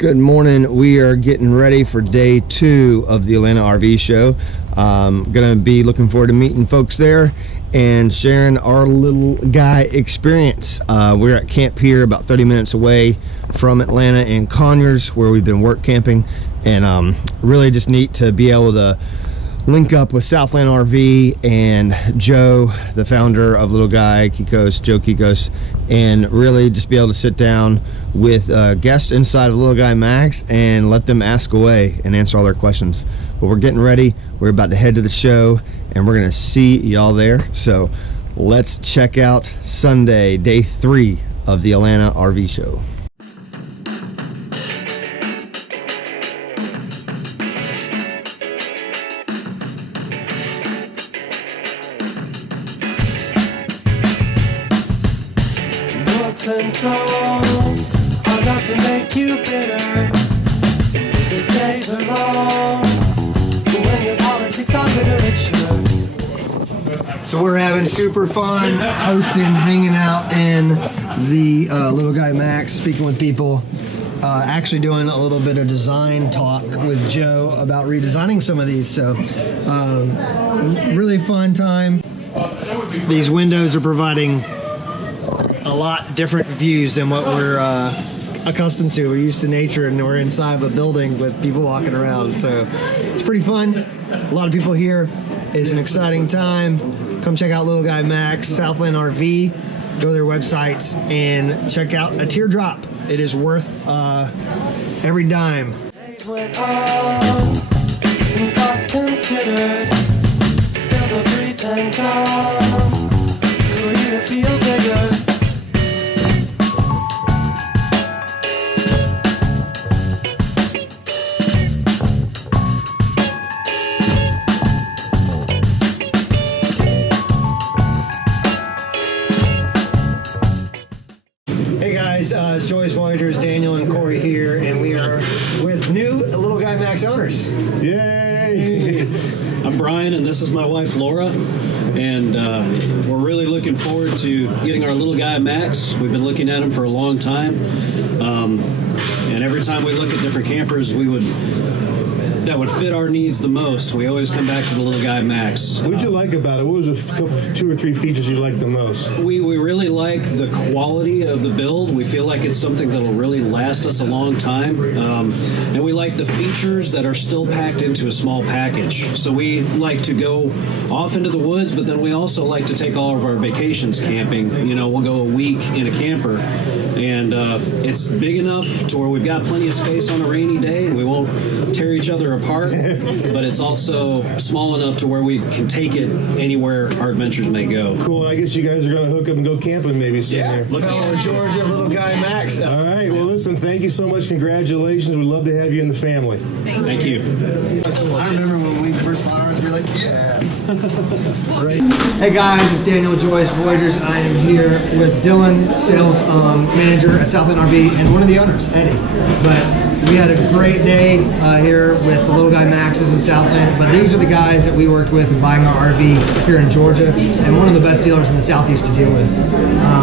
Good morning. We are getting ready for day 2 of the Atlanta RV show. Gonna be looking forward to meeting folks there and sharing our little guy experience. We're at Camp Pier, about 30 minutes away from Atlanta in Conyers, where we've been work camping, and really just neat to be able to link up with Southland RV and Joe, the founder of Little Guy Kikos, Joe Kikos, and really just be able to sit down with guests inside of Little Guy Max and let them ask away and answer all their questions. But we're getting ready. We're about to head to the show, and we're gonna see y'all there. So let's check out Sunday, day 3 of the Atlanta RV show. And songs are not to make you bitter. The days are long when your politics are literature. So we're having super fun hosting, hanging out in the Little Guy Max, speaking with people, actually doing a little bit of design talk with Joe about redesigning some of these. So really fun time. These windows are providing a lot different views than what we're accustomed to. We're used to nature, and we're inside of a building with people walking around, so it's pretty fun. A lot of people here. It's an exciting time. Come check out Little Guy Max, Southland RV. Go to their websites and check out a teardrop. It is worth every dime. Days went on, and God's considered. Still the pretense on for you to feel bigger. It's Joyous Voyagers, Daniel and Corey here, and we are with new Little Guy Max owners. Yay! I'm Brian, and this is my wife Laura, and we're really looking forward to getting our Little Guy Max. We've been looking at him for a long time, and every time we look at different campers that would fit our needs the most, we always come back to the Little Guy Max. What did you like about it? What was the 2 or 3 features you liked the most? We really like the quality of the build. We feel like it's something that'll really last us a long time. And we like the features that are still packed into a small package. So we like to go off into the woods, but then we also like to take all of our vacations camping. You know, we'll go a week in a camper, and it's big enough to where we've got plenty of space on a rainy day, and we won't tear each other apart, but it's also small enough to where we can take it anywhere our adventures may go. Cool. I guess you guys are going to hook up and go camping maybe somewhere. Yeah. Fellow Georgia, Little Guy Max. All right. Well, listen, thank you so much. Congratulations. We'd love to have you in the family. Thank you. I remember when we first saw ours, we were like, yeah. Right. Hey guys, it's Daniel with Joyous Voyagers. I am here with Dylan, sales manager at Southland RV, and one of the owners, Eddie. But we had a great day here with the Little Guy Maxes in Southland, but these are the guys that we worked with in buying our RV here in Georgia, and one of the best dealers in the Southeast to deal with.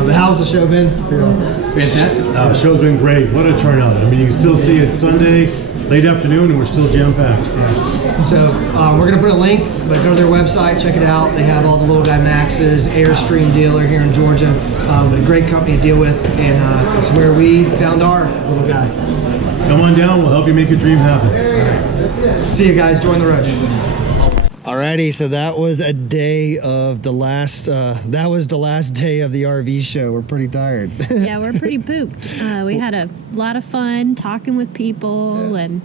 But how's the show been? Fantastic. The show's been great. What a turnout. I mean, you can still see it's Sunday, late afternoon, and we're still jam-packed. Yeah. So we're going to put a link, but go to their website, check it out. They have all the Little Guy Maxes, Airstream dealer here in Georgia, but a great company to deal with, and it's where we found our Little Guy. Come on down. We'll help you make your dream happen. See you guys. Join the road. Alrighty, so that was a day of the last. That was the last day of the RV show. We're pretty tired. Yeah, we're pretty pooped. We had a lot of fun talking with people and,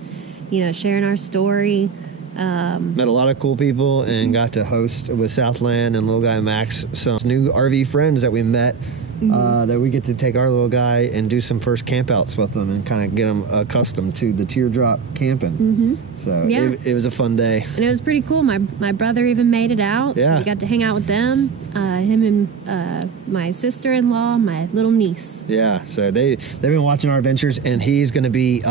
sharing our story. Met a lot of cool people and got to host with Southland and Little Guy Max some new RV friends that we met. That we get to take our little guy and do some first campouts with them and kind of get them accustomed to the teardrop camping. So Yeah. it was a fun day. And it was pretty cool. My brother even made it out. Yeah. So we got to hang out with them. Him and my sister-in-law, my little niece. Yeah, so they've been watching our adventures, and he's going to be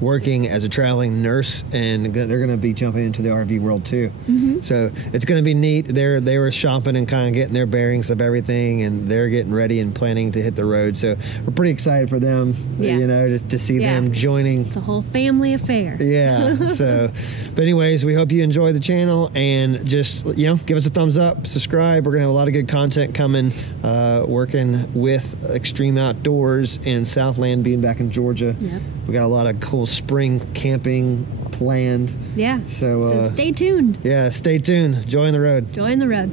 working as a traveling nurse, and they're going to be jumping into the RV world too. So it's going to be neat. They were shopping and kind of getting their bearings of everything, and they're getting ready and planning to hit the road. So we're pretty excited for them, Yeah. you know, to see Yeah. them joining. It's a whole family affair. Yeah. So, but anyways, we hope you enjoy the channel, and just, you know, give us a thumbs up, subscribe. We're gonna have a lot of good content coming, working with Extreme Outdoors and Southland, being back in Georgia. Yep. We got a lot of cool spring camping planned. Yeah. So, So stay tuned. yeah, stay tuned. Join the road. Join the road.